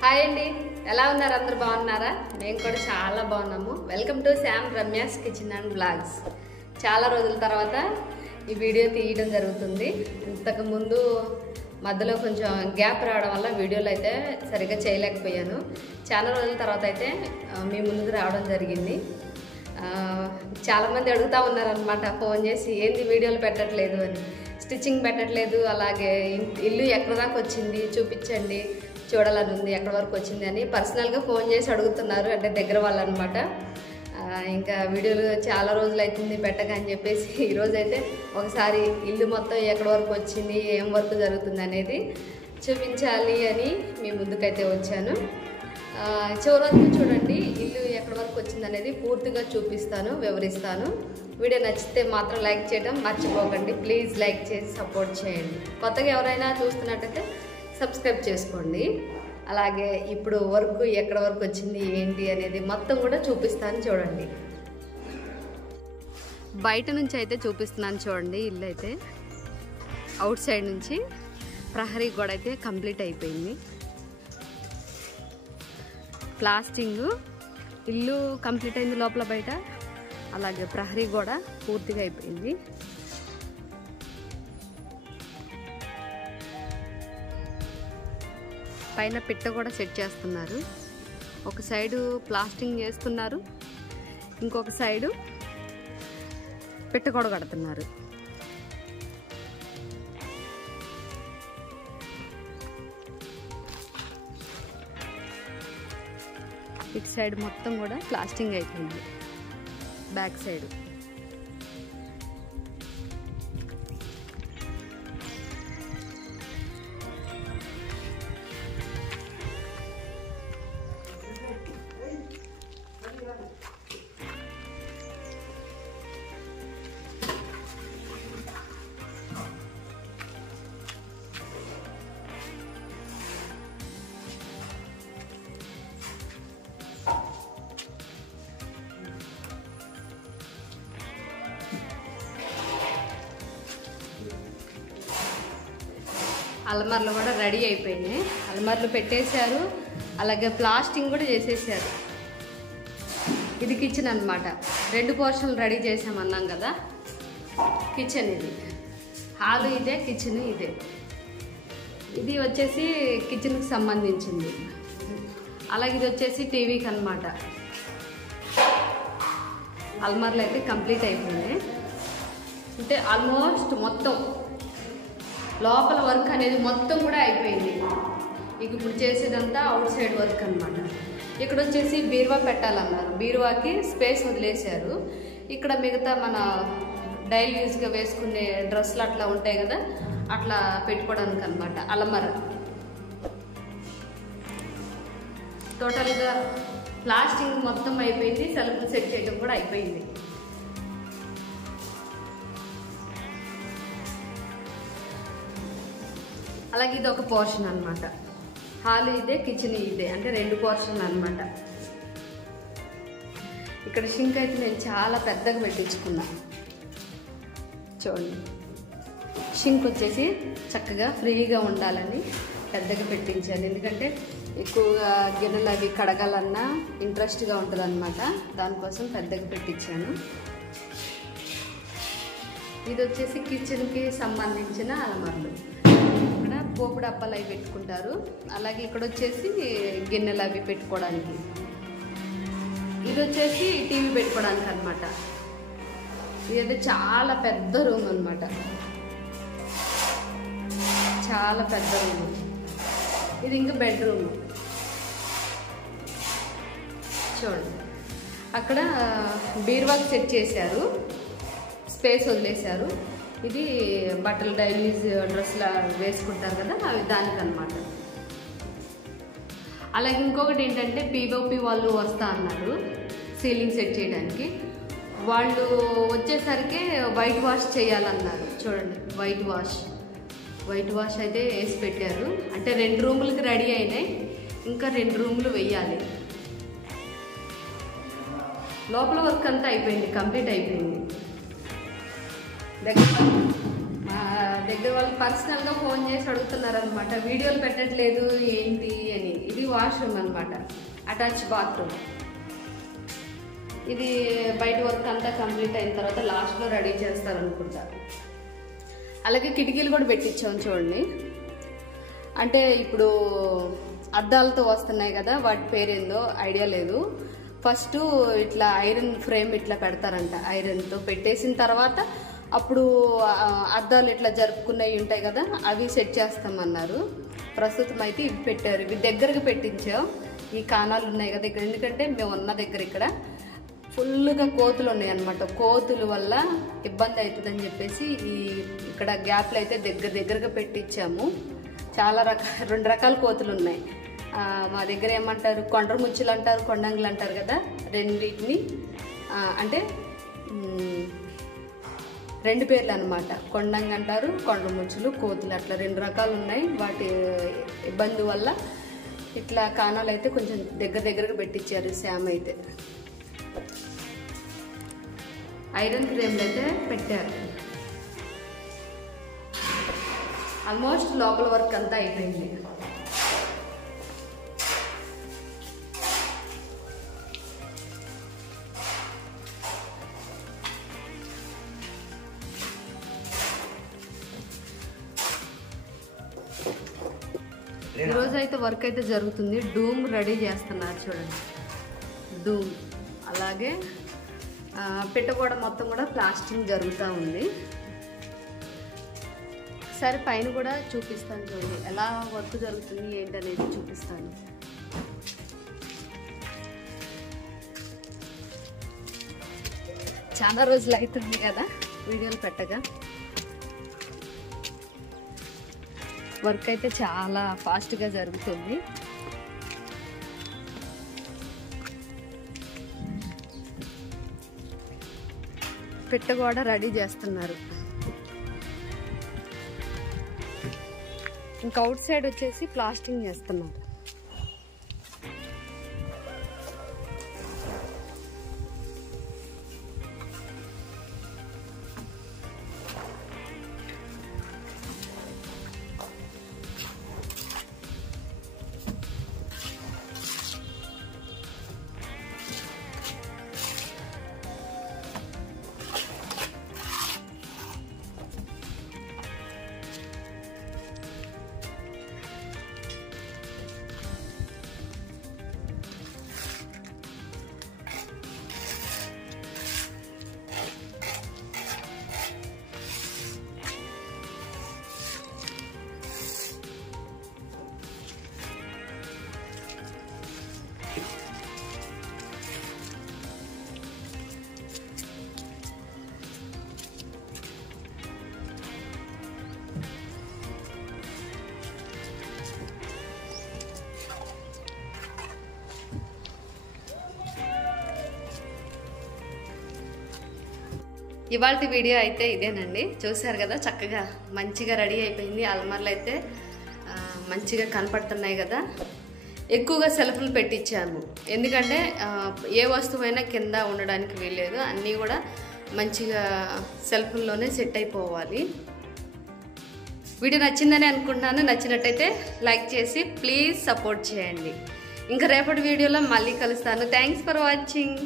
Hi అండి, ఎలా ఉన్నారు? అందరూ బాగున్నారా? మేము కూడా చాలా బాగున్నాము. Welcome to Sam Ramya's kitchen and blogs. చాలా రోజుల తర్వాత ఈ వీడియో తీయడం జరుగుతుంది. ఇంతకుముందు మధ్యలో కొంచెం గ్యాప్ రావడం వల్ల వీడియోలు అయితే సరిగ్గా చేయలేకపోయాను. చాలా రోజుల తర్వాత అయితే మీ ముందుకు రావడం జరిగింది. చాలామంది అడుగుతూ ఉన్నారనమాట ఫోన్ చేసి, ఏంది వీడియోలు పెట్టట్లేదు అని. స్టిచ్చింగ్ పెట్టట్లేదు, అలాగే ఇల్లు ఎక్కడ దాకా వచ్చింది చూపించండి, చూడాలని ఉంది, ఎక్కడి వరకు వచ్చింది అని పర్సనల్గా ఫోన్ చేసి అడుగుతున్నారు. అంటే దగ్గర వాళ్ళు అనమాట. ఇంకా వీడియోలు చాలా రోజులు అవుతుంది పెట్టక అని చెప్పేసి ఈరోజైతే ఒకసారి ఇల్లు మొత్తం ఎక్కడి వరకు వచ్చింది, ఏం వర్క్ జరుగుతుంది అనేది చూపించాలి అని మీ ముందుకైతే వచ్చాను. చివరకు చూడండి, ఇల్లు ఎక్కడి వరకు వచ్చింది అనేది పూర్తిగా చూపిస్తాను, వివరిస్తాను. వీడియో నచ్చితే మాత్రం లైక్ చేయడం మర్చిపోకండి. ప్లీజ్ లైక్ చేసి సపోర్ట్ చేయండి. కొత్తగా ఎవరైనా చూస్తున్నట్టయితే సబ్స్క్రైబ్ చేసుకోండి. అలాగే ఇప్పుడు వర్క్ ఎక్కడ వరకు వచ్చింది ఏంటి అనేది మొత్తం కూడా చూపిస్తాను. చూడండి, బయట నుంచి అయితే చూపిస్తున్నాను. చూడండి, ఇల్లు అయితే అవుట్ సైడ్ నుంచి ప్రహరీ గోడ అయితే కంప్లీట్ అయిపోయింది. ప్లాస్టింగ్ ఇల్లు కంప్లీట్ అయింది లోపల బయట. అలాగే ప్రహరీ గోడ పూర్తిగా అయిపోయింది. పైన పిట్ట కూడా సెట్ చేస్తున్నారు. ఒక సైడు ప్లాస్టింగ్ చేస్తున్నారు, ఇంకొక సైడు పిట్ట కూడా కడుతున్నారు. ఇటు సైడ్ మొత్తం కూడా ప్లాస్టింగ్ అయిపోయింది. బ్యాక్ సైడ్ అల్మార్లు కూడా రెడీ అయిపోయినాయి. అల్మార్లు పెట్టేశారు, అలాగే ప్లాస్టింగ్ కూడా చేసేసారు. ఇది కిచెన్ అన్నమాట. 2 పోర్షన్లు రెడీ చేసామన్నాం కదా. కిచెన్ ఇది, హాలు ఇదే, కిచెన్ ఇదే. ఇది వచ్చేసి కిచెన్కి సంబంధించింది. అలాగే ఇది వచ్చేసి టీవీకి అన్నమాట. అల్మార్లు అయితే కంప్లీట్ అయిపోయినాయి. అంటే ఆల్మోస్ట్ మొత్తం లోపల వర్క్ అనేది మొత్తం కూడా అయిపోయింది. ఇక ఇప్పుడు చేసేదంతా అవుట్ సైడ్ వర్క్ అనమాట. ఇక్కడ వచ్చేసి బీరువా పెట్టాలన్నారు. బీరువాకి స్పేస్ వదిలేశారు. ఇక్కడ మిగతా మన డైలీ యూజ్గా వేసుకునే డ్రెస్సులు అట్లా ఉంటాయి కదా, అట్లా పెట్టుకోవడానికి అనమాట. అలమర టోటల్గా ప్లాస్టింగ్ మొత్తం అయిపోయింది. సెల్ఫ్ సెట్ చేయడం కూడా అయిపోయింది. అలాగే ఇది ఒక పోర్షన్ అనమాట. హాల్ ఇదే, కిచెన్ ఇదే, అంటే 2 పోర్షన్లు అనమాట. ఇక్కడ షింక్ అయితే నేను చాలా పెద్దగా పెట్టించుకున్నా. చూడండి, షింక్ వచ్చేసి చక్కగా ఫ్రీగా ఉండాలని పెద్దగా పెట్టించాను. ఎందుకంటే ఎక్కువగా గిన్నెలు అవి కడగాలన్నా ఇంట్రెస్ట్గా ఉంటుంది అనమాట. దానికోసం పెద్దగా పెట్టించాను. ఇది వచ్చేసి కిచెన్కి సంబంధించిన అలమార్లు. ఇక్కడ పోపు డబ్బాలు అవి పెట్టుకుంటారు. అలాగే ఇక్కడ వచ్చేసి గిన్నెలు అవి పెట్టుకోవడానికి. ఇది వచ్చేసి టీవీ పెట్టుకోవడానికి అనమాట. ఇదైతే చాలా పెద్ద రూమ్ అనమాట. చాలా పెద్ద రూమ్. ఇది ఇంకా బెడ్రూమ్. చూడండి, అక్కడ బీరువాకి సెట్ చేశారు, స్పేస్ వదిలేశారు. ఇది బట్టలు డైలీ డ్రెస్సులు వేసుకుంటారు కదా, అవి దానికన్నమాట. అలాగే ఇంకొకటి ఏంటంటే పీఓపీ వాళ్ళు వస్తా అన్నారు సీలింగ్ సెట్ చేయడానికి. వాళ్ళు వచ్చేసరికి వైట్ వాష్ చేయాలన్నారు. చూడండి, వైట్ వాష్ అయితే వేసి పెట్టారు. అంటే 2 రూములకి రెడీ అయినాయి, ఇంకా 2 రూములు వెయ్యాలి. లోపల వర్క్ అంతా అయిపోయింది, కంప్లీట్ అయిపోయింది. దగ్గర వాళ్ళు పర్సనల్గా ఫోన్ చేసి అడుగుతున్నారనమాట, వీడియోలు పెట్టట్లేదు ఏంటి అని. ఇది వాష్రూమ్ అనమాట, అటాచ్ బాత్రూమ్. ఇది బయట వర్క్ అంతా కంప్లీట్ అయిన తర్వాత లాస్ట్లో రెడీ చేస్తారనుకుంటా. అలాగే కిటికీలు కూడా పెట్టించాం చూడండి. అంటే ఇప్పుడు అద్దాలతో వస్తున్నాయి కదా, వాటి పేరేందో ఐడియా లేదు. ఫస్ట్ ఇట్లా ఐరన్ ఫ్రేమ్ ఇట్లా పెడతారంట, ఐరన్తో పెట్టేసిన తర్వాత అప్పుడు అద్దాలు ఇట్లా జరుపుకున్నవి ఉంటాయి కదా, అవి సెట్ చేస్తామన్నారు. ప్రస్తుతం అయితే ఇవి పెట్టారు. ఇవి దగ్గరకు పెట్టించాం. ఈ కాణాలు ఉన్నాయి కదా ఇక్కడ, ఎందుకంటే మేము ఉన్న దగ్గర ఇక్కడ ఫుల్గా కోతులు ఉన్నాయి అన్నమాట. కోతుల వల్ల ఇబ్బంది అవుతుందని చెప్పేసి ఇక్కడ గ్యాప్లు అయితే దగ్గరగా పెట్టించాము. చాలా రెండు రకాల కోతులు ఉన్నాయి. మా దగ్గర ఏమంటారు, కొండ్ర ముచ్చులు అంటారు, కొండంగులు అంటారు కదా, రెండింటిని అంటే రెండు పేర్లు అనమాట. కొండంగి అంటారు, కొండ్ర ముచ్చులు, కోతులు, అట్లా రెండు రకాలు ఉన్నాయి. వాటి ఇబ్బంది వల్ల ఇట్లా కాణాలు అయితే కొంచెం దగ్గరగా పెట్టించారు. శామ్ అయితే ఐరన్ ఫ్రేమ్లు అయితే పెట్టారు. ఆల్మోస్ట్ లోపల వర్క్ అంతా అయిపోయింది. ఈరోజు అయితే వర్క్ అయితే జరుగుతుంది. డూమ్ రెడీ చేస్తున్నారు చూడండి, డూమ్. అలాగే పెట్టగోడ మొత్తం కూడా ప్లాస్టింగ్ జరుగుతూ ఉంది. సరే పైన కూడా చూపిస్తాను చూడండి, ఎలా వర్క్ జరుగుతుంది ఏంటనేది చూపిస్తాను. చాలా రోజులు అవుతుంది కదా వీడియోలు పెట్టగా. వర్క్ అయితే చాలా ఫాస్ట్గా జరుగుతుంది. పెట్టగోడ రెడీ చేస్తున్నారు. ఇంకా అవుట్ సైడ్ వచ్చేసి ప్లాస్టింగ్ చేస్తున్నారు. ఇవాళ వీడియో అయితే ఇదేనండి. చూసారు కదా, చక్కగా మంచిగా రెడీ అయిపోయింది. అల్మార్లు అయితే మంచిగా కనపడుతున్నాయి కదా. ఎక్కువగా సెల్ఫ్లు పెట్టించాము, ఎందుకంటే ఏ వస్తువైనా కింద ఉండడానికి వీల్లేదు. అన్నీ కూడా మంచిగా సెల్ఫ్ల్లోనే సెట్ అయిపోవాలి. వీడియో నచ్చిందని అనుకుంటున్నాను. నచ్చినట్టయితే లైక్ చేసి ప్లీజ్ సపోర్ట్ చేయండి. ఇంకా రేపటి వీడియోలో మళ్ళీ కలుస్తాను. Thanks for watching.